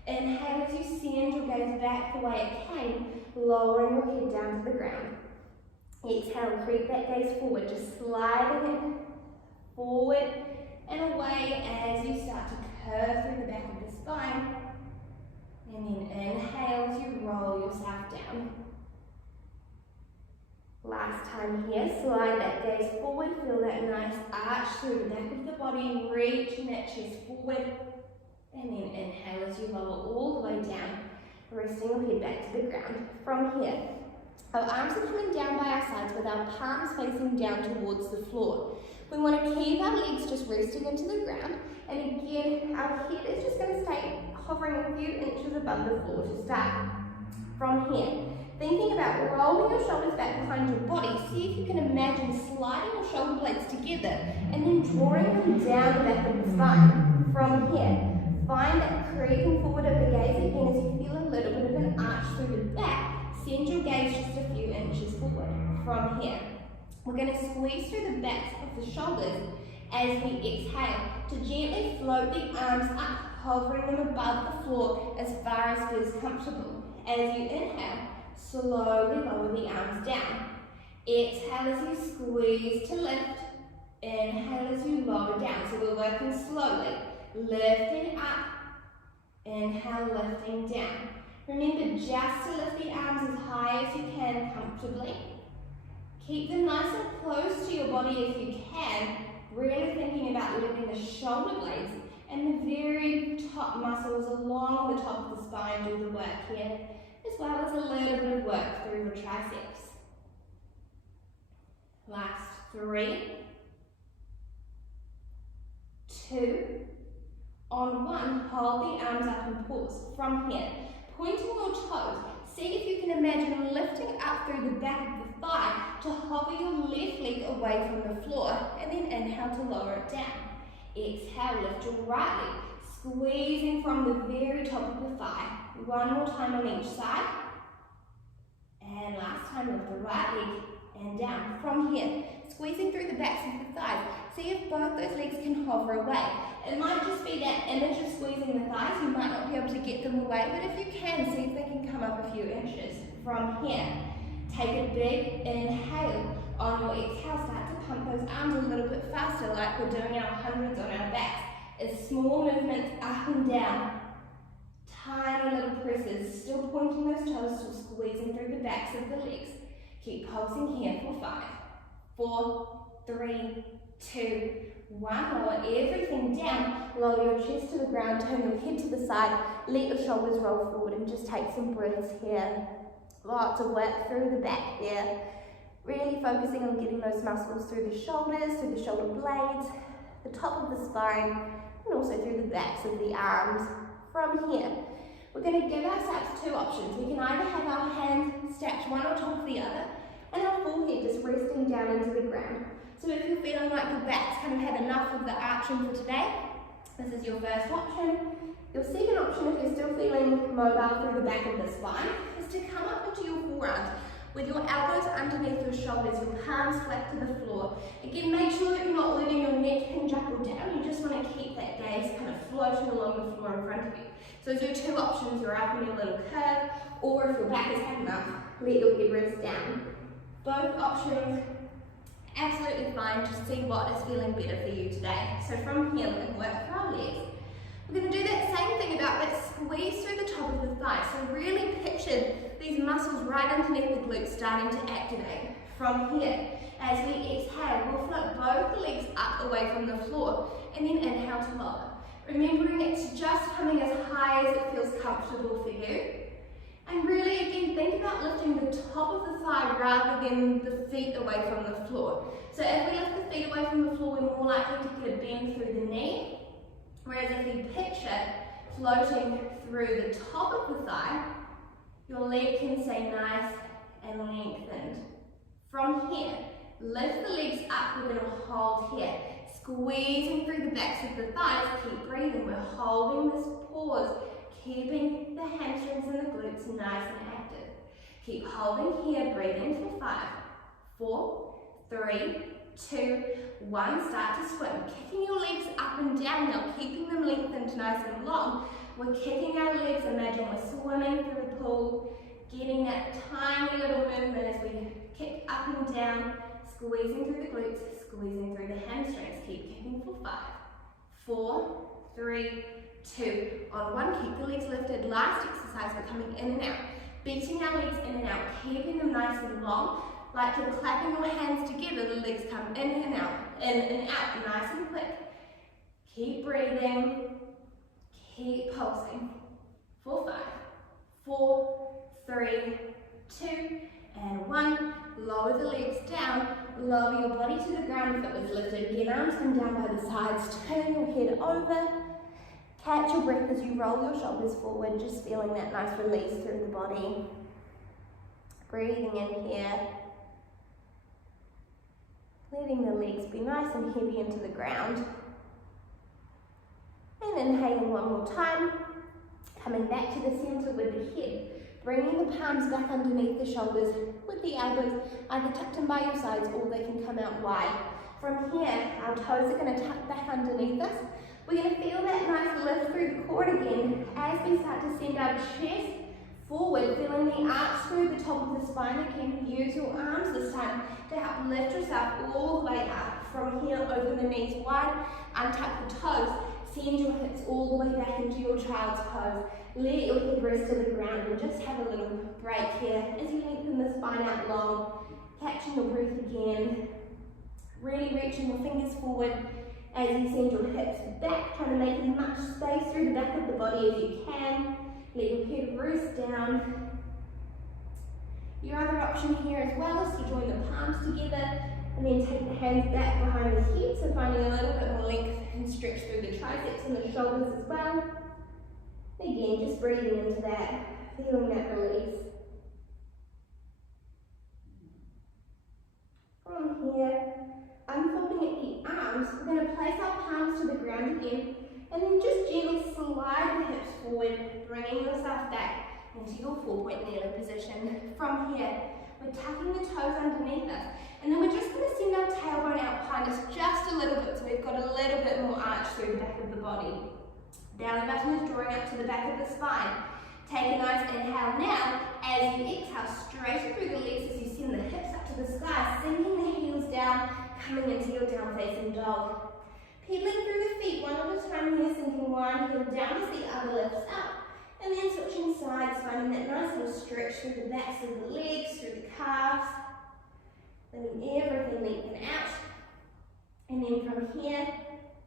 Inhale as you send your gaze back the way it came, lowering your head down to the ground. Exhale, creep that gaze forward, just sliding it forward and away as you start to curve through the back of the spine. And then inhale as you roll yourself down. Last time here, slide that gaze forward, feel that nice arch through the back of the body, reaching that chest forward, and then inhale as you lower all the way down, resting your head back to the ground. From here, our arms are coming down by our sides with our palms facing down towards the floor. We want to keep our legs just resting into the ground, and again, our head is just going to stay hovering a few inches above the floor to start. From here, thinking about rolling your shoulders back behind your body, see if you can imagine sliding your shoulder blades together and then drawing them down the back of the spine. From here, find that creeping forward of the gaze again as you feel a little bit of an arch through the back. Send your gaze just a few inches forward. From here, we're going to squeeze through the backs of the shoulders as we exhale to gently float the arms up, hovering them above the floor as far as feels comfortable. As you inhale, slowly lower the arms down. Exhale as you squeeze to lift. Inhale as you lower down. So we're working slowly. Lifting up. Inhale, lifting down. Remember just to lift the arms as high as you can comfortably. Keep them nice and close to your body if you can. Really thinking about lifting the shoulder blades and the very top muscles along the top of the spine do the work here, as well as a little bit of work through your triceps. Last 3, 2, on 1, hold the arms up and pause. From here, pointing your toes, see if you can imagine lifting up through the back of the thigh to hover your left leg away from the floor, and then inhale to lower it down. Exhale, lift your right leg, squeezing from the very top of the thigh. One more time on each side. And last time, lift the right leg and down. From here, squeezing through the backs of the thighs. See if both those legs can hover away. It might just be that image of squeezing the thighs. You might not be able to get them away, but if you can, see if they can come up a few inches. From here, take a big inhale. On your exhale, start to pump those arms a little bit faster, like we're doing our hundreds on our backs. It's small movements up and down. Tiny little presses, still pointing those toes, still squeezing through the backs of the legs. Keep pulsing here for 5, 4, 3, 2, 1. Lower everything down. Lower your chest to the ground, turn your head to the side, let your shoulders roll forward and just take some breaths here. Lots of work through the back there. Really focusing on getting those muscles through the shoulders, through the shoulder blades, the top of the spine, and also through the backs of the arms. From here, we're going to give ourselves 2 options. We can either have our hands stacked one on top of the other, and our forehead just resting down into the ground. So if you're feeling like your back's kind of had enough of the arching for today, this is your first option. Your second option, if you're still feeling mobile through the back of the spine, is to come up into your forearms with your elbows underneath your shoulders, your palms flat to the floor. Again, make sure that you're not letting your neck hinge up or down. You just want to keep that gaze kind of floating along the floor in front of you. So those are your 2 options. You're up in your little curve, or if your back has had enough, let your head rest down. Both options, absolutely fine. Just see what is feeling better for you today. So from here, we're going to work through our legs. We're going to do that same thing about that squeeze through the top of the thigh. So really picture these muscles right underneath the glutes starting to activate. From here, as we exhale, we'll float both the legs up away from the floor and then inhale to lower. Remembering it's just coming as high as it feels comfortable for you. And really, again, think about lifting the top of the thigh rather than the feet away from the floor. So if we lift the feet away from the floor, we're more likely to get a bend through the knee. Whereas if you picture floating through the top of the thigh, your leg can stay nice and lengthened. From here, lift the legs up, we're going to hold here. Squeezing through the backs of the thighs, keep breathing. We're holding this pause, keeping the hamstrings and the glutes nice and active. Keep holding here, breathe in for 5, 4, 3, 2, 1. Start to swim. Kicking your legs up and down now, keeping them lengthened nice and long. We're kicking our legs, imagine we're swimming through the pool, getting that tiny little movement as we kick up and down, squeezing through the glutes, squeezing through the hamstrings. Keep kicking for 5, 4, 3, 2. On 1, keep the legs lifted. Last exercise, we're coming in and out. Beating our legs in and out, keeping them nice and long. Like you're clapping your hands together, the legs come in and out, nice and quick. Keep breathing, keep pulsing. For 5, 4, 3, 2, and 1. Lower the legs down, lower your body to the ground if it was lifted. Get arms come down by the sides, turn your head over. Catch your breath as you roll your shoulders forward, just feeling that nice release through the body. Breathing in here. Letting the legs be nice and heavy into the ground. And inhaling one more time. Coming back to the center with the head. Bringing the palms back underneath the shoulders with the elbows either tucked in by your sides or they can come out wide. From here, our toes are going to tuck back underneath us. We're going to feel that nice lift through the core again as we start to send our chest forward, feeling the arch through the top of the spine again. Use your arms this time to help lift yourself all the way up. From here, open the knees wide, untuck the toes, send your hips all the way back into your child's pose. Let your head rest to the ground and just have a little break here as you lengthen the spine out long, catching your breath again. Really reaching your fingers forward as you send your hips back, trying to make as much space through the back of the body as you can. Let your head rest down. Your other option here as well is to join the palms together and then take the hands back behind the head, so finding a little bit more length and stretch through the triceps and the shoulders as well. Again, just breathing into that, feeling that release. From here, unfolding at the arms, we're going to place our palms to the ground again and then just gently slide the hips forward, bringing yourself back into your 4-point kneeling position. From here, we're tucking the toes underneath us and then we're just going to send our tailbone out behind us just a little bit so we've got a little bit more arch through the back of the body. Belly button is drawing up to the back of the spine. Take a nice inhale now. As you exhale, straighten through the legs as you send the hips up to the sky, sinking the heels down, coming into your down facing dog. Pedaling through the feet one at a time here, sinking one heel down as the other lifts up. And then switching sides, finding that nice little stretch through the backs of the legs, through the calves. Letting everything lengthen out. And then from here,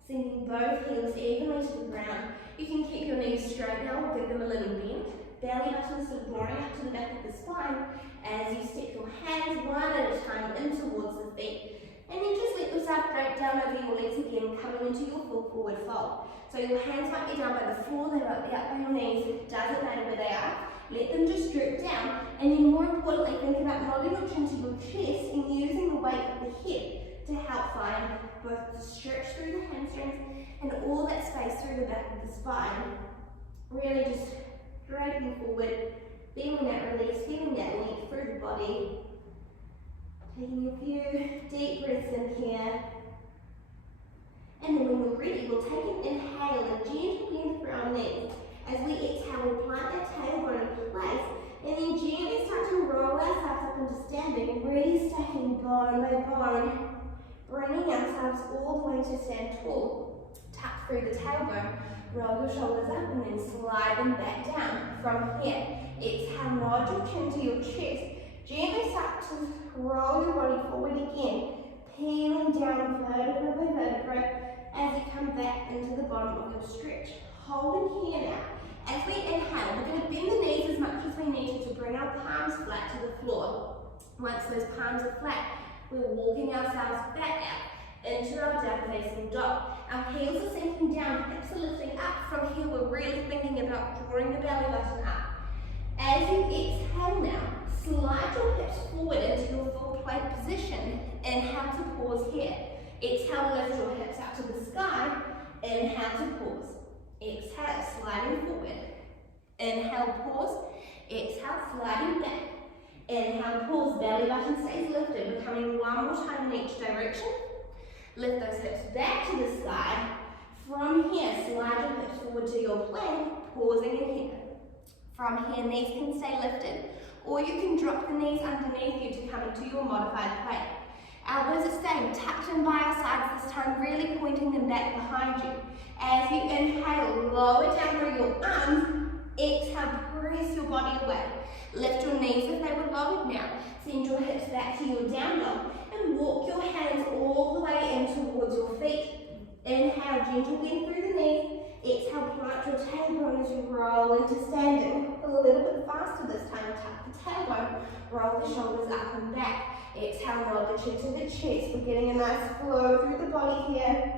sinking both heels evenly to the ground. You can keep your knees straight now or give them a little bend. Belly button still drawing up to the back of the spine as you step your hands one at a time in towards the feet. And then just let yourself drape down over your legs again, coming into your full forward fold. So your hands might be down by the floor, they might be up by your knees, doesn't matter where they are. Let them just droop down. And then more importantly, think about holding your chin to your chest and using the weight of the head to help find both the stretch through the hamstrings and all that space through the back of the spine. Really just draping forward, feeling that release, feeling that length through the body. Taking a few deep breaths in here. And then when we're ready, we'll take an inhale and gentle bend through our knees. As we exhale, we'll plant that tailbone in place and then gently start to roll ourselves up into standing, really stacking bone by bone, bringing ourselves all the way to stand tall. Tuck through the tailbone, roll your shoulders up and then slide them back down. From here, exhale, nod your chin to your chest. Gently start to roll your body forward again, peeling down vertebra by vertebra as you come back into the bottom of your stretch. Holding here now. As we inhale, we're going to bend the knees as much as we need to bring our palms flat to the floor. Once those palms are flat, we're walking ourselves back out into our down facing dog. Our heels are sinking down, hips are lifting up. From here, we're really thinking about drawing the belly button up. As you exhale now, slide your hips forward into your full plank position. Inhale to pause here. Exhale, lift your hips out to the sky. Inhale to pause. Exhale, sliding forward. Inhale, pause. Exhale, sliding back. Inhale, pause, belly button stays lifted. We're coming one more time in each direction. Lift those hips back to the sky. From here, slide your hips forward to your plank, pausing in here. From here, knees can stay lifted, or you can drop the knees underneath you to come into your modified plank. Elbows are staying tucked in by our sides this time, really pointing them back behind you. As you inhale, lower down through your arms. Exhale, press your body away. Lift your knees if they were lowered now. Send your hips back to your down dog and walk your hands all the way in towards your feet. Inhale, gentle bend through the knees. Exhale, plant your tailbone as you roll into standing. A little bit faster this time. Tuck the tailbone, roll the shoulders up and back. Exhale, roll the chin to the chest. We're getting a nice flow through the body here.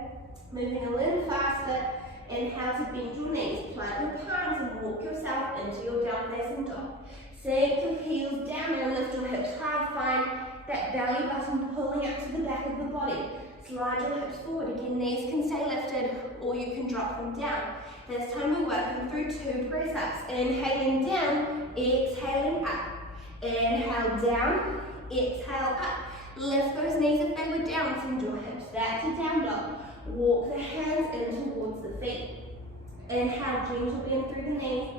Moving a little faster. Inhale to bend your knees, plant your palms and walk yourself into your down facing dog. Sink your heels down and lift your hips high. Find that belly button pulling up to the back of the body. Slide your hips forward. Again, knees can stay lifted or you can drop them down. This time we're working through 2 press-ups. Inhaling down, exhaling up. Inhale down, exhale up. Lift those knees if they were down. Send your hips back to down dog. Walk the hands in towards the feet. Inhale, gentle bend through the knees.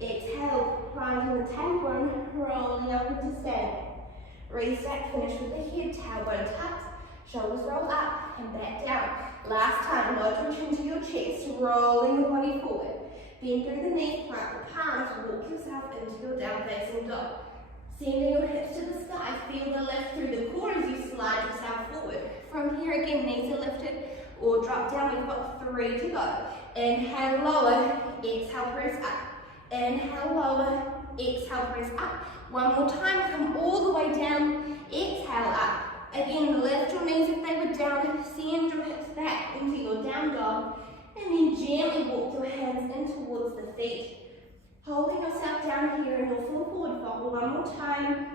Exhale, planting the tailbone, rolling up into standing. Restack, finish with the head, tailbone tucked, shoulders roll up and back down. Last time, load your chin to your chest, rolling your body forward. Bend through the knees, plant the palms, walk yourself into your down facing dog. Sending your hips to the sky, feel the lift through the core as you slide yourself forward. From here again, knees are lifted or drop down. We've got 3 to go. Inhale, lower, exhale, press up. Inhale, lower, exhale, press up. One more time, come all the way down, exhale up. Again, lift your knees if they were down, send your hips back into your down dog, and then gently walk your hands in towards the feet. Holding yourself down here in your full forward fold. One more time.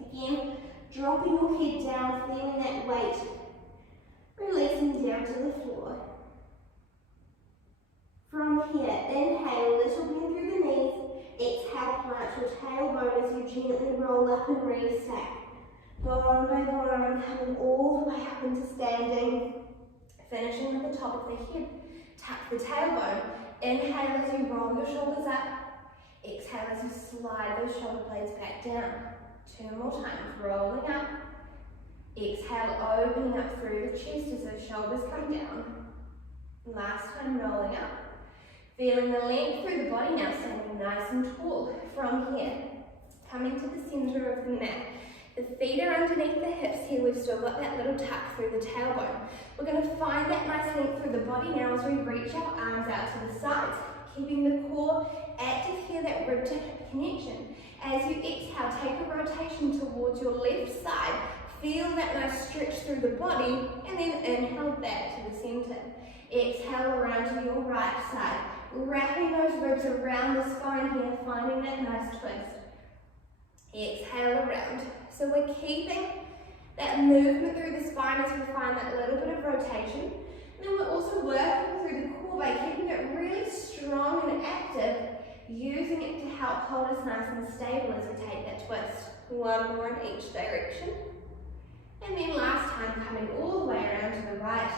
Again, dropping your head down, feeling that weight. Releasing down to the floor. From here, inhale, little bend through the knees. Exhale, plant your tailbone as you gently roll up and restack. Bone by bone, coming all the way up into standing. Finishing at the top of the head. Tuck the tailbone. Inhale as you roll your shoulders up. Exhale as you slide those shoulder blades back down. 2 more times, rolling up. Exhale, opening up through the chest as those shoulders come down. Last time, rolling up. Feeling the length through the body now, standing nice and tall. From here, coming to the center of the mat. The feet are underneath the hips here. We've still got that little tuck through the tailbone. We're going to find that nice length through the body now as we reach our arms out to the sides. Keeping the core active here, that rib to hip connection. As you exhale, take a rotation towards your left side. Feel that nice stretch through the body, and then inhale back to the center. Exhale around to your right side. Wrapping those ribs around the spine here, finding that nice twist. Exhale around. So we're keeping that movement through the spine as we find that little bit of rotation. And then we're also working through the core by keeping it really strong and active, using it to help hold us nice and stable as we take that twist. 1 more in each direction. And then last time, coming all the way around to the right.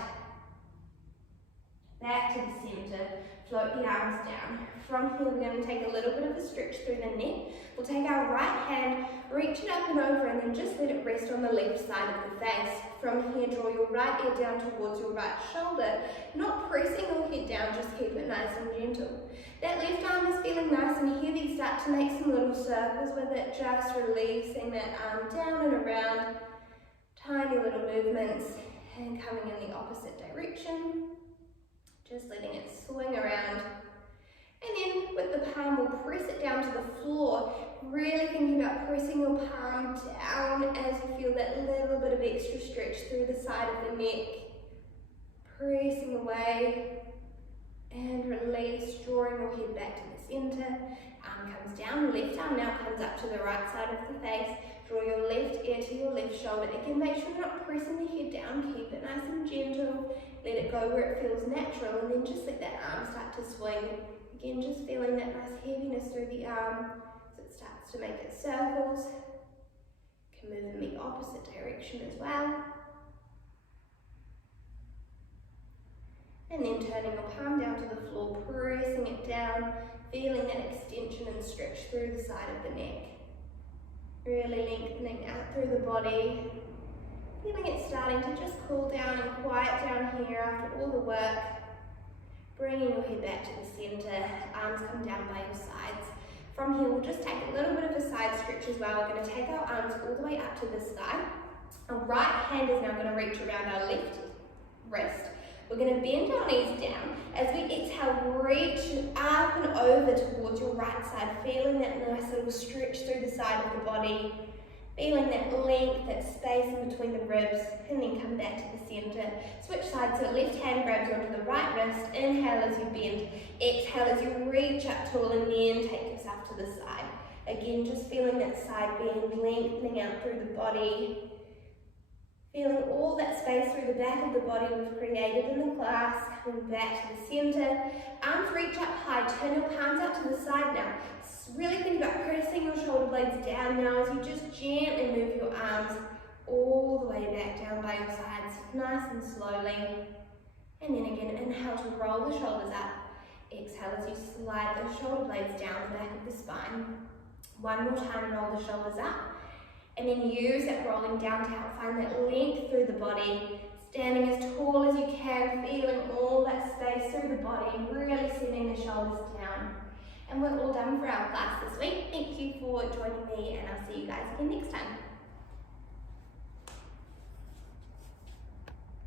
Back to the center. Float the arms down. From here, we're going to take a little bit of a stretch through the neck. We'll take our right hand, reach it up and over, and then just let it rest on the left side of the face. From here, draw your right ear down towards your right shoulder. Not pressing your head down, just keep it nice and gentle. That left arm is feeling nice and heavy. Start to make some little circles with it, just releasing that arm down and around. Tiny little movements, and coming in the opposite direction. Just letting it swing around. And then with the palm, we'll press it down to the floor. Really thinking about pressing your palm down as you feel that little bit of extra stretch through the side of the neck. Pressing away and release, drawing your head back to the center. Arm comes down, left arm now comes up to the right side of the face. Draw your left ear to your left shoulder. Again, make sure you're not pressing the head down. Keep it nice and gentle. Let it go where it feels natural, and then just let that arm start to swing. Again, just feeling that nice heaviness through it starts to make its circles. Can move in the opposite direction as well. And then turning your palm down to the floor, pressing it down, feeling that extension and stretch through the side of the neck. Really lengthening out through the body. Feeling it starting to just cool down and quiet down here after all the work. Bringing your head back to the centre, arms come down by your sides. From here, we'll just take a little bit of a side stretch as well. We're going to take our arms all the way up to the sky. Our right hand is now going to reach around our left wrist. We're going to bend our knees down. As we exhale, reach up and over towards your right side, feeling that nice little stretch through the side of the body, feeling that length, that space in between the ribs, and then come back to the centre. Switch sides, so left hand grabs onto the right wrist. Inhale as you bend. Exhale as you reach up tall, and then take yourself to the side. Again, just feeling that side bend, lengthening out through the body. Feeling all that space through the back of the body we've created in the class, coming back to the centre. Arms reach up high, turn your palms out to the side now. Really think about pressing your shoulder blades down now as you just gently move your arms all the way back down by your sides, nice and slowly. And then again, inhale to roll the shoulders up. Exhale as you slide those shoulder blades down the back of the spine. One more time, roll the shoulders up. And then use that rolling down to help find that length through the body. Standing as tall as you can, feeling all that space through the body, really sending the shoulders down. And we're all done for our class this week. Thank you for joining me, and I'll see you guys again next time.